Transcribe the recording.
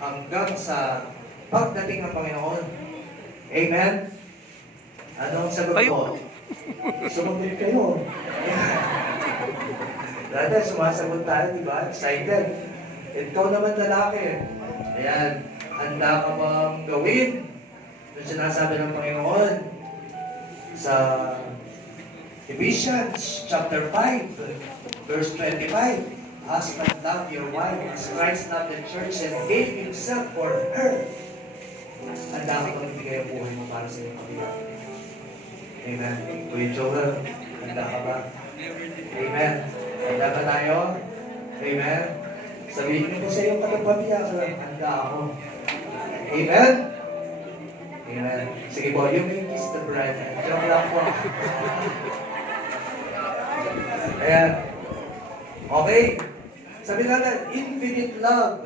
hanggang sa pagdating ng Panginoon. Amen? Anong sagot ko? Sumunod kayo. Dati, sumasagot tayo, di ba? Excited. Ikaw naman lalaki. Ayan, handa ka bang gawin? Yung sinasabi ng Panginoon sa Ephesians chapter 5, verse 25. Husband, love your wife as Christ loved the church and gave Himself for her. Handa ka bang ibigay ang buhay mo para sa iyong kapila? Amen. Kuya Joel, handa ka ba? Amen. Handa ba tayo? Amen. Sabihin niyo po sa iyong katapat niya, handa ako. Amen? Amen. Sige po, you may kiss the bride. Joke lang po. Ayan. Okay. Sabi natin, infinite love